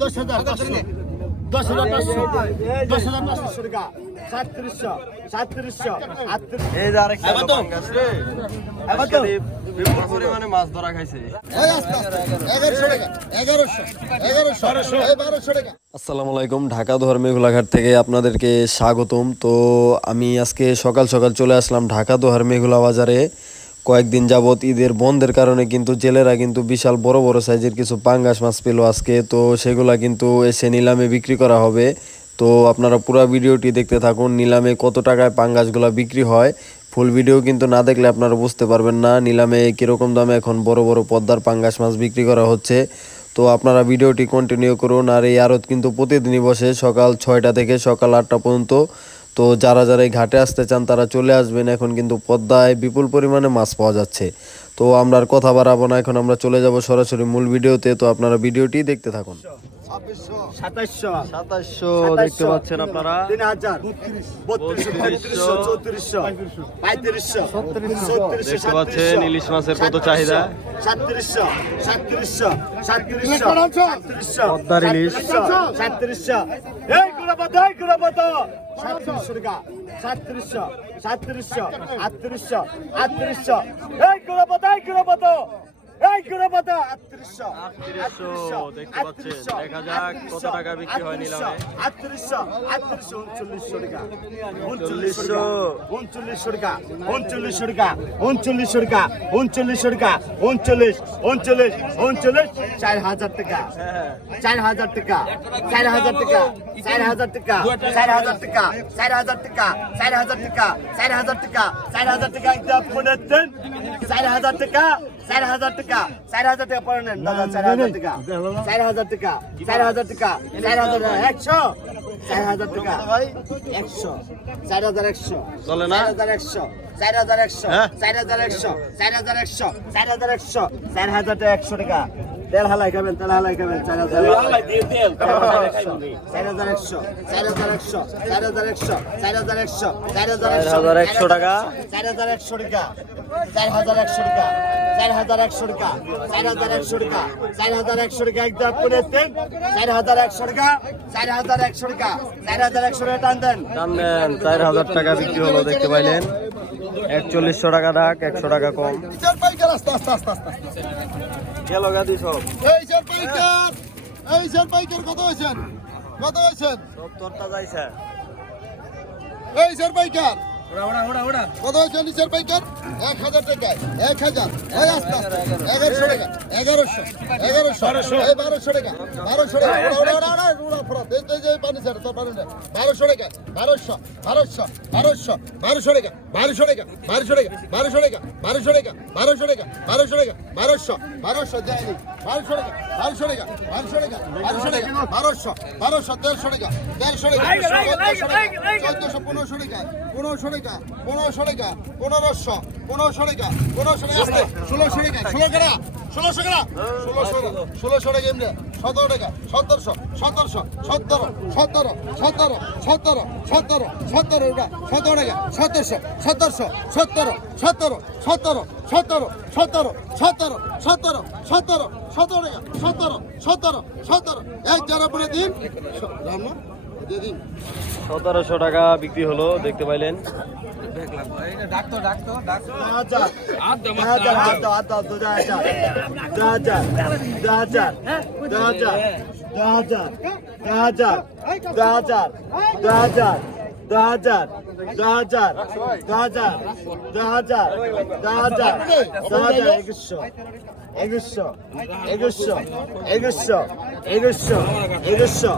দশ আসসালামু আলাইকুম ঢাকা ধর্মী ঘোলাঘাট থেকে আপনাদেরকে স্বাগতম। তো আমি আজকে সকাল সকাল চলে আসলাম ঢাকা ধর্মী ঘোলা বাজারে। কয়েকদিন যাবত ঈদের বন্ধের কারণে কিন্তু জেলেরা কিন্তু বিশাল বড় বড় সাইজের কিছু পাঙ্গাস মাছ পেল আজকে। তো সেগুলা কিন্তু এসে নিলামে বিক্রি করা হবে। তো আপনারা পুরো ভিডিওটি দেখতে থাকুন, নিলামে কত টাকায় পাঙ্গাসগুলা বিক্রি হয়। ফুল ভিডিও কিন্তু না দেখলে আপনারা বুঝতে পারবেন না, নিলামে কীরকম দামে এখন বড় বড় পদ্মার পাঙ্গাস মাছ বিক্রি করা হচ্ছে। তো আপনারা ভিডিওটি কন্টিনিউ করুন, আর এই আড়ত কিন্তু প্রতিদিনই বসে সকাল ছয়টা থেকে সকাল আটটা পর্যন্ত। তো যারা যারা এই ঘাটে আসতে চান তারা চলে আসবেন। এখন কিন্তু পদ্মায় বিপুল পরিমাণে মাছ পাওয়া যাচ্ছে। তো আমরা আর কথা বাড়াবো না। এখন আমরা চলে যাব সরাসরি মূল ভিডিওতে। তো আপনারা ভিডিওটি দেখতে থাকুন। সাতাশশো দেখতে পাচ্ছেন আপনারা। তিন হাজার। বত্রিশশো চৌত্রিশশো। পঁয়ত্রিশশো। দেখতে পাচ্ছেন ইলিশ মাছের কত চাহিদা? সাতত্রিশশো সাতত্রিশশো সাতত্রিশশো। সাতত্রিশশো পদ্মার ইলিশ। সাতত্রিশশো এই গুড়াপত এই গুড়াপত সাতত্রিশশো টাকা সাতত্রিশশো সাতত্রিশশো আটত্রিশশো আটত্রিশশো এই গুড়াপত এই গুড়াপত এই গুড়াপত আটত্রিশশো আটত্রিশশো, দেখতে পাচ্ছেন। দেখা যাক কত টাকা বিক্রি হয় নিলামে। আটত্রিশশো আটত্রিশশো উনচল্লিশশো টাকা উনচল্লিশশো। উনচল্লিশশো টাকা উনচল্লিশশো টাকা উনচল্লিশশো টাকা উনচল্লিশশো টাকা উনচল্লিশ উনচল্লিশ উনচল্লিশ চার হাজার টাকা চার হাজার টাকা চার হাজার টাকা চার হাজার টাকা চার হাজার টাকা চার হাজার টাকা চার হাজার টাকা চার হাজার টাকা চার হাজার টাকা একদম চার হাজার টাকা চার হাজার টাকা চার হাজার টাকা পরে নেন দাদা চার হাজার টাকা চার হাজার টাকা চার হাজার টাকা চার হাজার একশো চার হাজার টাকা একশো চার হাজার একশো চলে না? হাজার একশো চার হাজার একশো হ্যাঁ? চার হাজার একশো চার হাজার একশো চার হাজার একশো চার হাজার টাকা একশো টাকা তেল হালাই খাবেন তেল হালাই খাবেন চার হাজার চার হাজার একশো চার হাজার একশো চার হাজার একশো চার হাজার একশো চার হাজার একশো 4,100 টাকা। চার হাজার একশো টাকা চার হাজার একশো টাকা চার হাজার একশো টাকা চার হাজার একশো টাকা চার হাজার একশো টাকা একদম করে দেন চার হাজার একশো টাকা চার হাজার একশো টাকা চার হাজার একশো টাকা টান দেন। টান দেন চার হাজার টাকা বিক্রি হলো দেখতে পাইলেন। একচল্লিশশো টাকা ডাক একশো টাকা কম। আস্তে আস্তে সব। এই চার পাইকার এই পাইকার কত হয়েছেন? কত হয়েছেন? সত্তরটা যাইছে। এই চার পাইকার কত হয়েছে নিচের পাইকার এক হাজার টাকায় এক হাজার এই আস্তে আস্তে এগারোশো টাকা এগারোশো এগারোশো এই বারোশো টাকা বারোশো টাকা পানি ছাড়, তোর পানি। বারোশো টাকা বারোশো বারোশো বারোশো বারোশো টাকা বারোশো টাকা বারোশো টাকা বারোশো টাকা বারোশো টাকা বারোশো টাকা বারোশো টাকা বারোশো বারোশো দেয়নি বারোশো টাকা বারোশো টাকা বারোশো টাকা বারোশো টাকা বারোশো বারোশো দেড়শো টাকা দেড়শো টাকা চোদ্দশো পনেরোশো টাকা পনেরোশো টাকা পনেরোশো টাকা পনেরোশো পনেরোশো টাকা পনেরোশো টাকা ষোলোশো টাকা ষোলো টাকা ষোলোশো টাকা ষোলোশো ষোলোশো টাকা এমনি সতেরো টাকা সতেরোশো সতেরোশো সতেরো সতেরো সতেরো সতেরো সতেরো সতেরো টাকা সতেরো টাকা সতেরোশো সতেরোশো সতেরো সতেরো সতেরো সতেরো সতেরো সতেরো সতেরো সতেরো সতেরো টাকা সতেরো সতেরো সতেরো এক যারা পরে দিন রান্না দিয়ে সতেরোশো টাকা বিক্রি হলো দেখতে পাইলেন একুশশো একুশশো একুশশো একুশশো একুশশো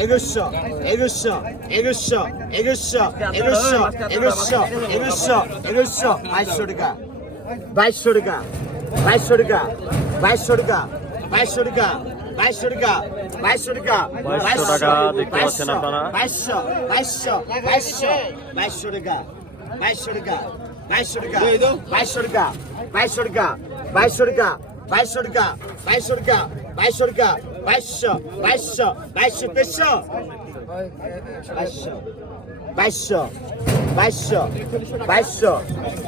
একুশশো একুশশো একুশশো একুশশো একুশশো একুশশো একুশশো একুশশো বাইশশো টাকা বাইশশো টাকা বাইশশো টাকা বাইশশো টাকা বাইশশো টাকা বাইশশো টাকা বাইশশো টাকা বাইশশো টাকা দেখতে পাচ্ছেন আপনারা। বাইশশো বাইশশো বাইশশো বাইশশো টাকা বাইশশো টাকা বাইশশো টাকা বাইশশো টাকা বাইশশো টাকা বাইশশো টাকা বাইশশো টাকা বাইশশো টাকা বাইশশো টাকা বাইশশো বাইশশো বাইশশো তেইশশো বাইশশো বাইশশো বাইশশো বাইশশো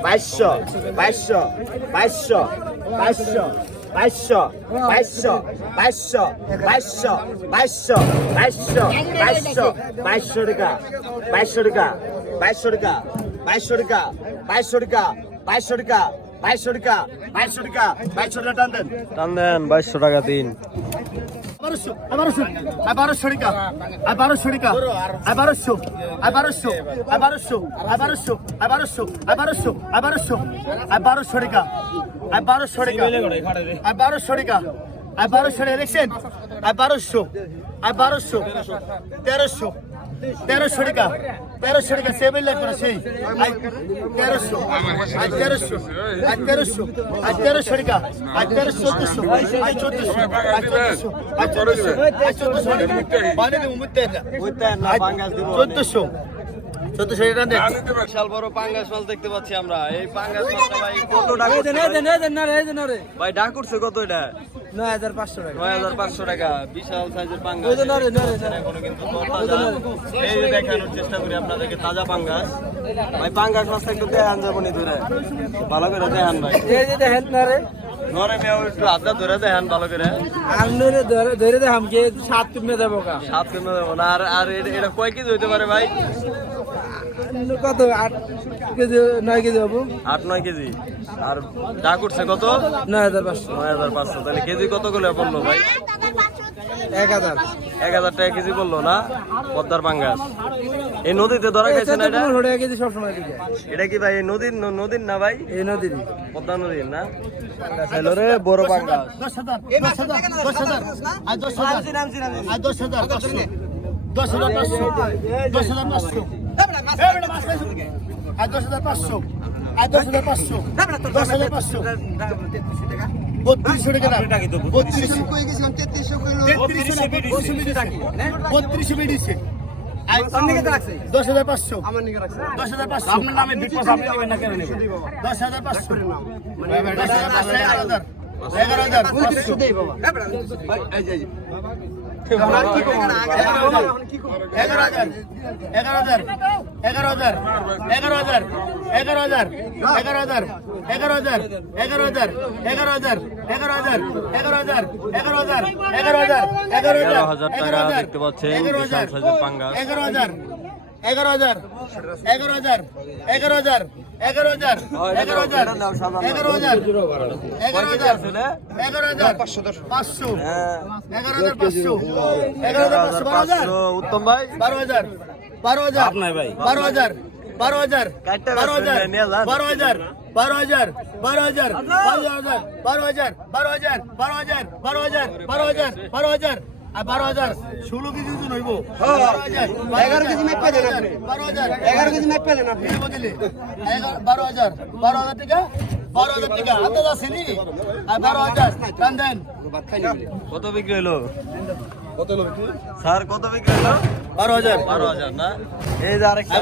বাইশশো বাইশশো বাইশশো বাইশশো বাইশশো বাইশশো বাইশশো বাইশশো বাইশশো বাইশশো বাইশশো বাইশশো টাকা বাইশশো টাকা বাইশশো টাকা বাইশশো টাকা বাইশশো টাকা বাইশশো টাকা বাইশশো টাকা বাইশশো টাকা বাইশশো টাকা টান দেন টান দেন বাইশশো টাকা দিন বারোশো বারোশো বারোশো টাকা বারোশো টাকা বারোশো বারোশো বারোশো বারোশো বারোশো বারোশো বারোশো বারোশো টাকা বারোশো টাকা বারোশো টাকা বারোশো টাকা তেরোশো তেরোশো টাকা তেরোশো টাকা সেভেন লাখ করে সেই। তেরোশো আই তেরোশো আই তেরোশো আই তেরোশো টাকা আই তেরোশো চোদ্দশো আই চোদ্দশো আই চোদ্দশো আই চোদ্দশো আই চোদ্দশো চোদ্দশো চোদ্দশো টাকা দেন বিশাল বড় পাঙ্গাস মাছ দেখতে পাচ্ছি আমরা। এই পাঙ্গাস মাছটা ভাই কত ভাই ডাক করছে কত এটা? নয় হাজার পাঁচশো টাকা। বিশাল সাইজের পাঙ্গাস। এখনও কিন্তু তরতাজা। এই যে দেখানোর চেষ্টা করি আপনাদেরকে তাজা পাঙ্গাস। ভাই পাঙ্গাস মাছটা একটু দেখান যাব নি ধরে। ভালো করে দেখান ভাই। নরে মেয়ে একটু আদা ধরে দেখান ভালো করে। ধরে দেখাম কে সাত কিমে দেবো কা সাত কিলো দেবো না আর আর এটা- কয় কেজি হইতে পারে ভাই? কত? আট কেজি নয় কেজি হব। আট নয় কেজি। আর ডাক উঠছে কত নয় হাজার পাঁচশো নয় হাজার পাঁচশো তাহলে কেজি কত করে পড়ল ভাই এক হাজার এক হাজার টাকা কেজি পড়ল না পদ্মার পাঙ্গাস এই নদীতে ধরা গেছে না এটা কেজি সবসময় এটা কি ভাই এই নদীর নদীর না ভাই এই নদীর পদ্মা নদীর না রে বড় পাঙ্গাস দশ হাজার দশ হাজার দশ হাজার দশ হাজার দশ হাজার পাঁচশো দশ হাজার পাঁচশো দশ হাজার পাঁচশো আর হ্যাঁ? দশ হাজার পাঁচশো। আমার নিকে রাখছে। দশ হাজার পাঁচশো। আপনার নামে বিপদ আপনি নেবেন না কেন নেবেন? দশ হাজার পাঁচশো। দশ হাজার পাঁচশো। এগারো মানে হাজার। এগারো হাজার। এগারো হাজার এগারো হাজার এগারো হাজার এগারো হাজার এগারো হাজার এগারো হাজার এগারো হাজার এগারো হাজার এগারো হাজার এগারো হাজার এগারো হাজার এগারো হাজার এগারো হাজার টাকা দেখতে পাচ্ছেন এগারো হাজার এগারো হাজার এগারো হাজার এগারো হাজার এগারো হাজার এগারো হাজার এগারো হাজার এগারো হাজার এগারো হাজার এগারো হাজার পাঁচশো পাঁচশো হ্যাঁ এগারো হাজার পাঁচশো এগারো হাজার হাজার পাঁচশো বারো হাজার উত্তম ভাই বারো হাজার বারো হাজার বারো হাজার বারো হাজার কাটটা বারো হাজার নিয়ে যান। বারো হাজার বারো হাজার বারো হাজার বারো হাজার বারো হাজার বারো হাজার বারো হাজার বারো হাজার বারো হাজার বারো হাজার বারো হাজার। ষোলো কেজি ওজন হইব। এগারো কেজি মেপ পেলেন বারো হাজার। এগারো কেজি মেপ পেলেন আপনি। বদলে। বারো হাজার। বারো হাজার টাকা? বারো হাজার টাকা। হাতে আছে নি আর বারো হাজার। টান দেন। কত বিক্রি হলো স্যার কত বিক্রি হলো বারো হাজার। বারো হাজার না? এই যে আরেকটা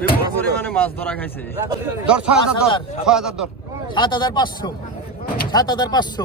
বিপুল পরিমাণে মাছ ধরা খাইছে। দশ ছয় হাজার দশ ছয় হাজার সাত হাজার পাঁচশো। সাত হাজার পাঁচশো।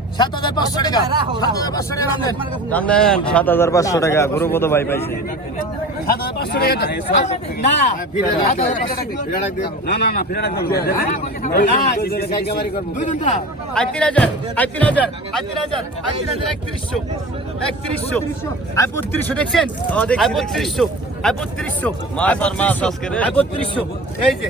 সাত হাজার পাঁচশো টাকা। সাত হাজার পাঁচশো টাকা। রাখেন জানেন সাত হাজার পাঁচশো টাকা গুরুপদ ভাই পাইছে। সাত হাজার পাঁচশো টাকা না সাত হাজার পাঁচশো দুইজনটা আর তিন হাজার আর তিন হাজার আর তিন হাজার আর তিন হাজার একত্রিশশো একত্রিশশো আর বত্রিশশো দেখছেন আর বত্রিশশো। আর বত্রিশশো এই যে